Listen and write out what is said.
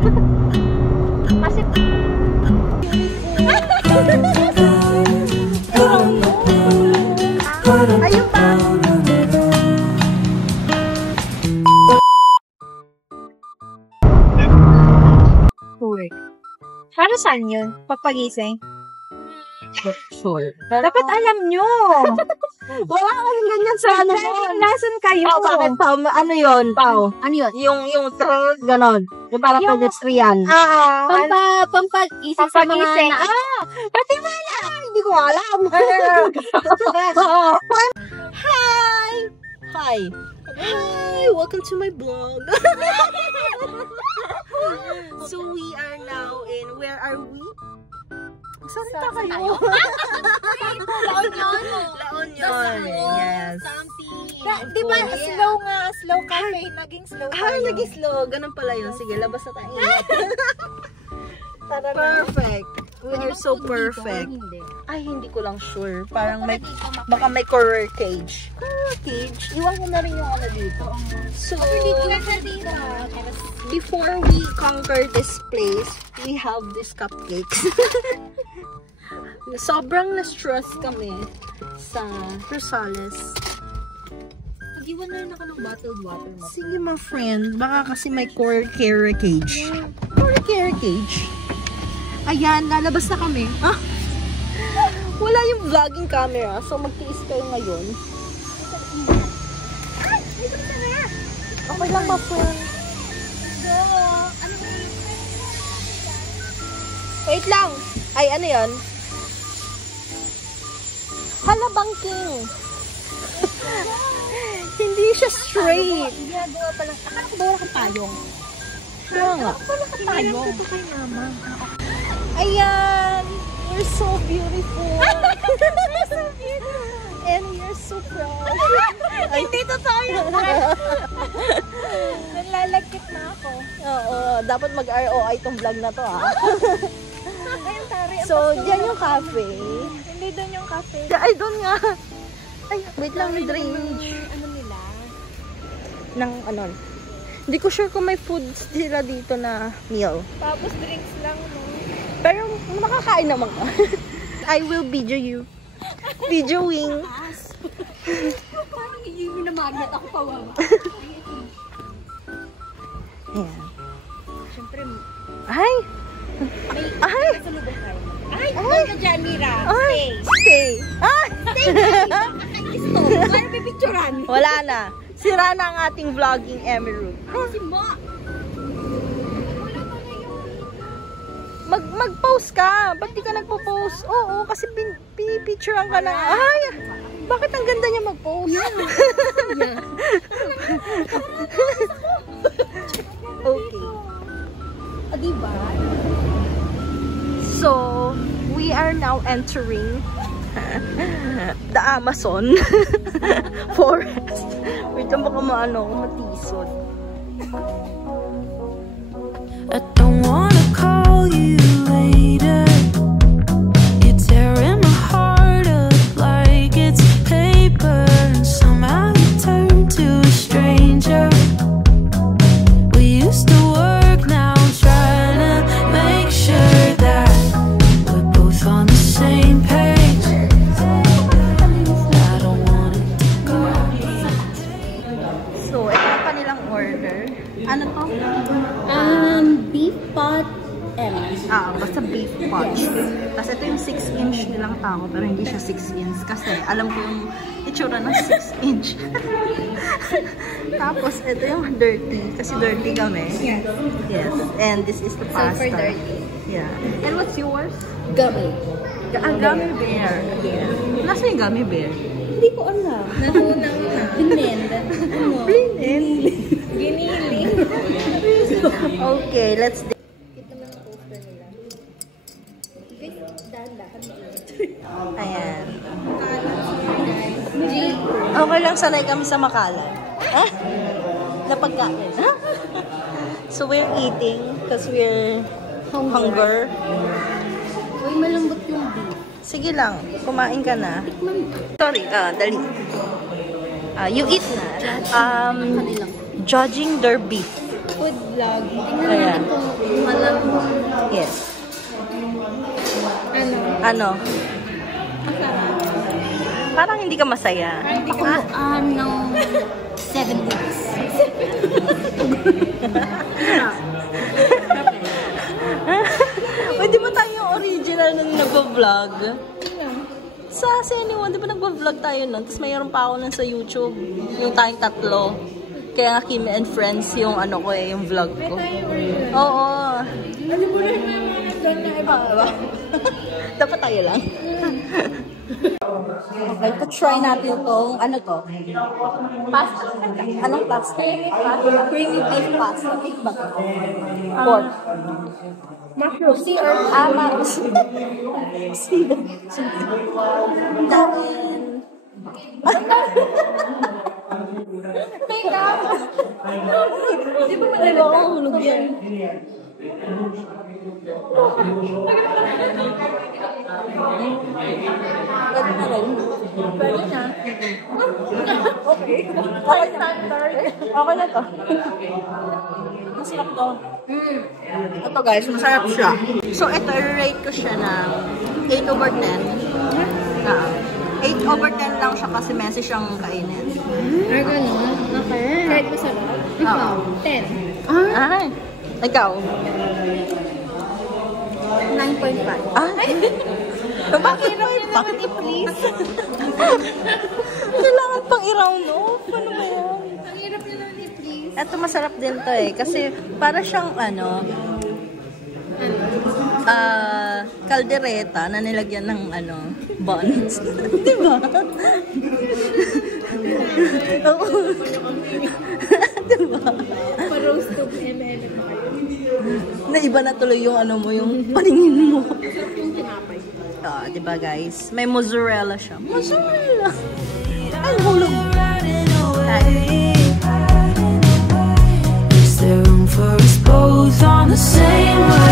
Kasi... Ayun pa! Work. Para saan yun? Pagpagising? Sure. Dapat alam nyo. Wala kang ganyan sa ano mo. Nasaan kayo? Pao, bakit Pao? Ano yun, Pao? Ano yun? Yung ganon. Yung parang Yung- pedestrian. Pampagising sa mga pati wala. Hindi ko alam. Hi! Hi! Hi! Welcome to my vlog. So we are now in, where are we? Saan pa kayo? Laon yun. Laon yun. Yes. Di ba slow nga, slow cafe, naging slow tayo. Naging slow. Ganun pala yun. Sige, labas na tayo. Perfect. We are so perfect. Ay, hindi ko lang sure. Parang may, baka may courier cage. Courier cage? Iwan ko na rin yung ano dito. So, before we conquer this place, we have these cupcakes. Sobrang na-stress kami sa Rosales. Nag-iwan na rin ako ng bottled water mo. Sige, my friend. Baka kasi may courier cage. Courier cage? Ayan, lalabas na kami. Ah, wala yung vlogging camera, so magtiis kayo ngayon. Okay lang, my friend. Wait lang. Ay, ano yun? Halabangking. Hindi siya straight. Ginagawa pa lang. Akala ko ba wala kang payong? Kaya nga. Wala kang payong. Ito kay mama. Ayan! You're so beautiful! You're so beautiful! And you're so proud! Ay, dito tayo! Nalalagkit na ako. Oo, dapat mag-ROI tong vlog na to, ha? Ayun, tari. So, dyan yung cafe. Hindi doon yung cafe. Ay, doon nga! Ay, wait lang, may drainage. Ano nila? Ng ano? Hindi ko sure kung may food sila dito na meal. Tapos drinks lang, no? Pero makakain naman ka. I will video you. Videoing. Parang hindi na magnet ako kawawa. Ayan. Siyempre, Ay! may Ay! kasalubong tayo. Ay! Ay! Doon ka dyan, Mira. Ay! Stay! Ay! Gusto. Parang pipicturan. Wala na. Sira na ang ating vlogging emerald. Si Mo. Mag-post ka. Ba't di ka nagpo-post? Oo, kasi pinipicturean ka na. Ay! Bakit ang ganda niya mag-post? Okay. O, diba? So, we are now entering the Amazon forest. Wait lang, baka maano, matisod. I don't wanna call you later. You're tearing my heart up like it's paper, and somehow you turn to a stranger. We used to work, now I'm trying to make sure that we're both on the same page. I don't want it to go. So, ito ang kanilang order. Ano to? Beef pot M. Basta beef poach. Tapos ito yung 6-inch nilang tao, pero hindi siya 6-inch. Kasi alam ko yung itsura ng 6-inch. Tapos ito yung dirty. Kasi dirty kami. Yes. Yes. And this is the pasta. Super dirty. Yeah. And what's yours? Gummy. Gummy bear. Yes. Nasa yung gummy bear? Hindi ko alam. Nahunang blend. Blend. Giniling. Okay, let's do. Kita mo yung poster nila. Beef dahan-dahan. Ayan. G. Okay lang, sanay kami sa makalan. Ha? Na pagkain. Ha? So we're eating because we're hunger. Uy, malambot yung beef. Sige lang, kumain ka na. Sorry, dali. You eat na. Judging their beef. Food vlog. Tingnan Ayan. natin kung Ano? Parang hindi ka masaya. Pakuluan ng 7 weeks. Uy, di ba tayo yung original nung nagpa-vlog? Sa anyone, di ba nagpa-vlog tayo nun? Tapos mayroon pa ako nun sa YouTube. Yung tayong tatlo. Kaya nga Kimi and Friends yung ano ko yung vlog ko. Oo. Ano po rin doon na iba? Dapat tayo lang. Okay, to try natin tong, ano to? Pasta. Anong pasta? Creamy beef pasta. Beef ba to? Pork. Mushroom. Sea or Datin. Make up. Di ba malaga ako hulog yan? Pwede na rin. Pwede na. Okay. Okay standard. Okay na to. Masarap to. Ito guys, masarap siya. So ito, i-rate ko siya ng 8 over 10. 8 over 10 lang siya kasi messy siyang kainin. Ay, gano'n. Okay. Kahit masarap. Ikaw, 10. Ay, ikaw? 9.5. Ay! Bakit naman please? Kailangan pang i-round off. Ano ba yan? Ang hirap na lang please. Ito masarap din to eh. Kasi para siyang ano, kaldereta na nilagyan ng ano, buns. Diba? Oo. Diba? Pa-roast to ml pa kayo. Naiba na tuloy yung ano mo, yung paningin mo. Masarap yung tinapay. Diba guys? May mozzarella siya. Mozzarella! Ay, hulog! Is there room for us both on the same way?